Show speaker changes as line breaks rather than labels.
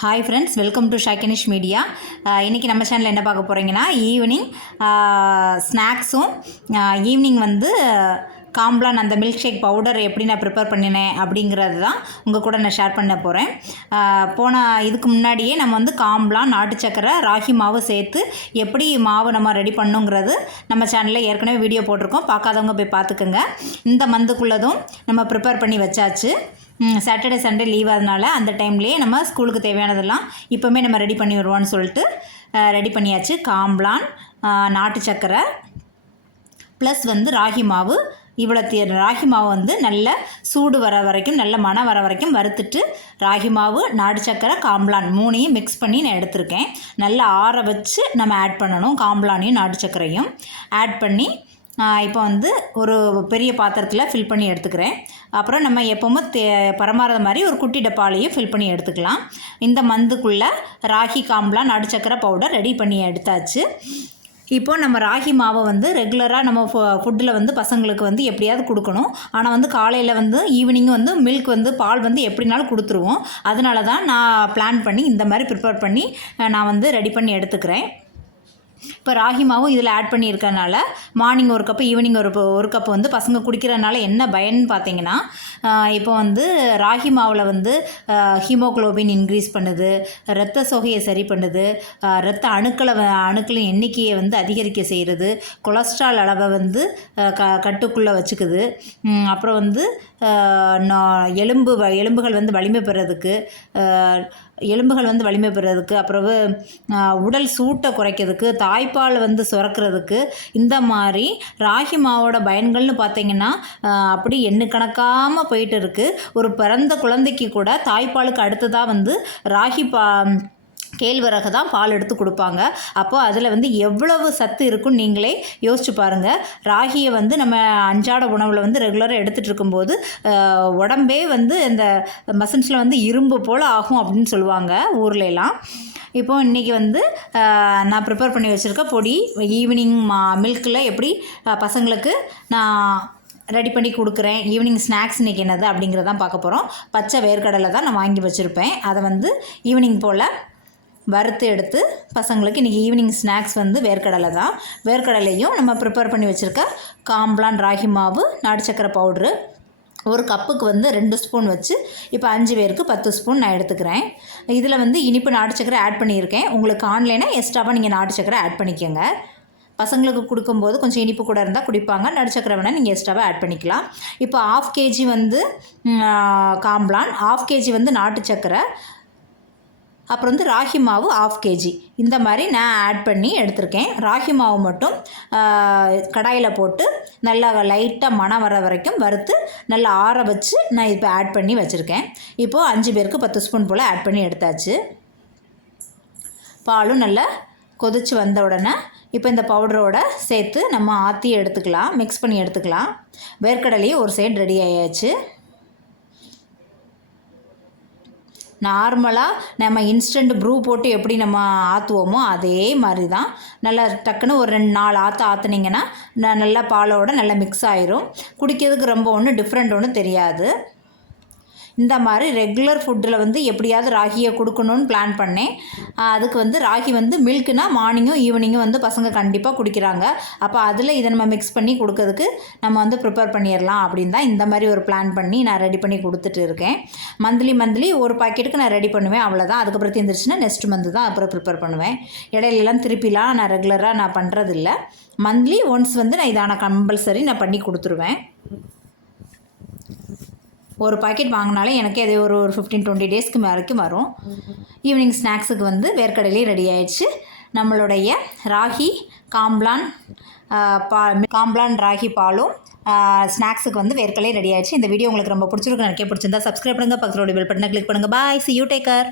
Hi friends welcome to ஷாக்கினிஷ் media இன்றைக்கி நம்ம சேனலில் என்ன பார்க்க போகிறீங்கன்னா ஈவினிங் ஸ்நாக்ஸும் uh, ஈவினிங் uh, வந்து காம்ப்ளான் அந்த மில்க் ஷேக் பவுடர் எப்படி நான் ப்ரிப்பேர் பண்ணினேன் அப்படிங்கிறது தான் உங்கள் கூட நான் ஷேர் பண்ண போகிறேன் uh, போன இதுக்கு முன்னாடியே நம்ம வந்து காம்ப்ளான் நாட்டு சக்கரை ராகி மாவு சேர்த்து எப்படி மாவு நம்ம ரெடி பண்ணுங்கிறது நம்ம சேனலில் ஏற்கனவே வீடியோ போட்டிருக்கோம். பார்க்காதவங்க போய் பார்த்துக்கோங்க. இந்த மந்துக்குள்ளதும் நம்ம ப்ரிப்பேர் பண்ணி வச்சாச்சு. சாட்டர்டே சண்டே லீவ் அதனால அந்த டைம்லேயே நம்ம ஸ்கூலுக்கு தேவையானதெல்லாம் இப்போவுமே நம்ம ரெடி பண்ணி வருவோம்னு சொல்லிட்டு ரெடி பண்ணியாச்சு. காம்ப்ளான் நாட்டு சக்கரை ப்ளஸ் வந்து ராகி மாவு. இவ்வளோ தே ராகி மாவு வந்து நல்ல சூடு வர வரைக்கும் நல்ல மனம் வர வரைக்கும் வறுத்துட்டு ராகி மாவு நாடு சக்கரை காம்ப்ளான் மூணையும் மிக்ஸ் பண்ணி நான் எடுத்திருக்கேன். நல்லா ஆற வச்சு நம்ம ஆட் பண்ணணும் காம்ப்ளானையும் நாடு சக்கரையும். ஆட் பண்ணி இப்போ வந்து ஒரு பெரிய பாத்திரத்தில் ஃபில் பண்ணி எடுத்துக்கிறேன். அப்புறம் நம்ம எப்போவுமே தே பரமாறத மாதிரி ஒரு குட்டி டப்பாலையும் ஃபில் பண்ணி எடுத்துக்கலாம். இந்த மந்துக்குள்ளே ராகி காம்ப்ளான் நடுச்சக்கரை பவுடர் ரெடி பண்ணி எடுத்தாச்சு. இப்போ நம்ம ராகி மாவை வந்து ரெகுலராக நம்ம ஃபுட்டில் வந்து பசங்களுக்கு வந்து எப்படியாவது கொடுக்கணும். ஆனால் வந்து காலையில் வந்து ஈவினிங் வந்து மில்க் வந்து பால் வந்து எப்படினாலும் கொடுத்துருவோம். அதனால தான் நான் பிளான் பண்ணி இந்த மாதிரி ப்ரிப்பேர் பண்ணி நான் வந்து ரெடி பண்ணி எடுத்துக்கிறேன். இப்போ ராகி மாவும் இதில் ஆட் பண்ணியிருக்கனால மார்னிங் ஒரு கப்பு ஈவினிங் ஒரு ஒரு கப்பு வந்து பசங்க குடிக்கிறனால என்ன பயன்னு பார்த்தீங்கன்னா இப்போ வந்து ராகி மாவில் வந்து ஹீமோக்ளோபின் இன்க்ரீஸ் பண்ணுது ரத்த சோகையை சரி பண்ணுது ரத்த அணுக்களை அணுக்களின் எண்ணிக்கையை வந்து அதிகரிக்க செய்கிறது கொலஸ்ட்ரால் அளவை வந்து க கட்டுக்குள்ளே வச்சுக்குது அப்புறம் வந்து எலும்பு எலும்புகள் வந்து வலிமை பெறதுக்கு எலும்புகள் வந்து வலிமை பெறதுக்கு அப்புறம் உடல் சூட்டை குறைக்கிறதுக்கு தா தாய்ப்பால் வந்து சுரக்கிறதுக்கு இந்த மாதிரி ராகி மாவோட பயன்கள்னு பார்த்தீங்கன்னா அப்படி எண்ணு கணக்காமல் போயிட்டு இருக்குது ஒரு பிறந்த குழந்தைக்கு கூட தாய்ப்பாலுக்கு அடுத்ததாக வந்து ராகி பா கேழ்வரகு தான் பால் எடுத்து கொடுப்பாங்க. அப்போது அதில் வந்து எவ்வளவு சத்து இருக்குன்னு நீங்களே யோசிச்சு பாருங்கள் ராகியை வந்து நம்ம அன்றாட உணவில் வந்து ரெகுலராக எடுத்துகிட்டு இருக்கும்போது உடம்பே வந்து இந்த மசின்ஸில் வந்து இரும்பு போல் ஆகும் அப்படின்னு சொல்லுவாங்க ஊர்லெலாம் இப்போது இன்றைக்கி வந்து நான் ப்ரிப்பேர் பண்ணி வச்சுருக்க பொடி ஈவினிங் மா மில்கில் எப்படி பசங்களுக்கு நான் ரெடி பண்ணி கொடுக்குறேன் ஈவினிங் ஸ்நாக்ஸ் இன்றைக்கி என்னது அப்படிங்கிறதான் பார்க்க போகிறோம் பச்சை வேர்க்கடலை தான் நான் வாங்கி வச்சுருப்பேன். அதை வந்து ஈவினிங் போல் வறுத்து எடுத்து பசங்களுக்கு இன்றைக்கி ஈவினிங் ஸ்நாக்ஸ் வந்து வேர்க்கடலை தான். வேர்க்கடலையும் நம்ம ப்ரிப்பேர் பண்ணி வச்சுருக்க காம்ப்ளான் ராகி மாவு நாடு சக்கரை பவுட்ரு ஒரு கப்புக்கு வந்து ரெண்டு ஸ்பூன் வச்சு இப்போ அஞ்சு பேருக்கு பத்து ஸ்பூன் நான் எடுத்துக்கிறேன். இதில் வந்து இனிப்பு நாட்டு சக்கரை ஆட் பண்ணியிருக்கேன். உங்களுக்கு ஆன்லைனாக எக்ஸ்ட்ராவாக நீங்கள் நாட்டு சக்கரை ஆட் பண்ணிக்கோங்க. பசங்களுக்கு கொடுக்கும்போது கொஞ்சம் இனிப்பு கூட இருந்தால் குடிப்பாங்க. நடுச்சக்கரை வேணால் நீங்கள் எக்ஸ்ட்ராவாக ஆட் பண்ணிக்கலாம். இப்போ ஆஃப் கேஜி வந்து காம்ப்ளான் ஆஃப் கேஜி வந்து நாட்டு சக்கரை. அப்புறம் வந்து ராகி மாவு ஆஃப் கேஜி இந்த மாதிரி நான் ஆட் பண்ணி எடுத்திருக்கேன். ராகி மாவு மட்டும் கடாயில் போட்டு நல்லா லைட்டாக மனம் வர வரைக்கும் வறுத்து நல்லா ஆற வச்சு நான் இப்போ ஆட் பண்ணி வச்சுருக்கேன். இப்போது அஞ்சு பேருக்கு பத்து ஸ்பூன் போல் ஆட் பண்ணி எடுத்தாச்சு. பாலும் நல்லா கொதித்து வந்த உடனே இப்போ இந்த பவுடரோட சேர்த்து நம்ம ஆற்றி எடுத்துக்கலாம் மிக்ஸ் பண்ணி எடுத்துக்கலாம். வேர்க்கடலையும் ஒரு சைடு ரெடி ஆயாச்சு. நார்மலாக நம்ம இன்ஸ்டன்ட் ப்ரூ போட்டு எப்படி நம்ம ஆற்றுவோமோ அதே மாதிரி தான் நல்லா டக்குன்னு ஒரு ரெண்டு நாலு ஆற்று ஆற்றுனீங்கன்னா நல்லா பாலோட நல்லா மிக்ஸ் ஆயிரும். குடிக்கிறதுக்கு ரொம்ப ஒன்றும் டிஃப்ரெண்ட் ஒன்றும் தெரியாது. இந்த மாதிரி ரெகுலர் ஃபுட்டில் வந்து எப்படியாவது ராகியை கொடுக்கணும்னு பிளான் பண்ணேன். அதுக்கு வந்து ராகி வந்து மில்க்குனா மார்னிங்கும் ஈவினிங்கும் வந்து பசங்க கண்டிப்பாக குடிக்கிறாங்க. அப்போ அதில் இதை நம்ம மிக்ஸ் பண்ணி கொடுக்கறதுக்கு நம்ம வந்து ப்ரிப்பேர் பண்ணிடலாம் அப்படின்னு தான் இந்த மாதிரி ஒரு பிளான் பண்ணி நான் ரெடி பண்ணி கொடுத்துட்டு இருக்கேன். மந்த்லி மந்த்லி ஒரு பாக்கெட்டுக்கு நான் ரெடி பண்ணுவேன் அவ்வளோதான் அதுக்கப்புறம் தீர்ந்துருச்சுன்னா நெக்ஸ்ட் மந்த் தான் அப்புறம் ப்ரிப்பேர் பண்ணுவேன். இடையிலலாம் திருப்பிலாம் நான் ரெகுலராக நான் பண்ணுறதில்ல மந்த்லி ஒன்ஸ் வந்து நான் இதான கம்பல்சரி நான் பண்ணி கொடுத்துருவேன். ஒரு பாக்கெட் வாங்கினாலே எனக்கே அது ஒரு ஒரு ஃபிஃப்டீன் டுவெண்ட்டி டேஸ்க்கு வரைக்கும் வரும். ஈவினிங் ஸ்நாக்ஸுக்கு வந்து வேர்க்கடலையும் ரெடி ஆயிடுச்சு. நம்மளுடைய ராகி காம்ப்ளான் பா காம்ப்ளான் ராகி பாலும் ஸ்நாக்ஸுக்கு வந்து வேர்க்கடலையும் ரெடி ஆயிடுச்சு. இந்த வீடியோ உங்களுக்கு ரொம்ப பிடிச்சிருக்கு நினைக்க பிடிச்சிருந்தா சப்ஸ்கிரைப் பண்ணுங்கள் பக்கத்தில் பெல் பட்டனை கிளிக் பண்ணுங்கள் பாய் சி யூ டேக்கர்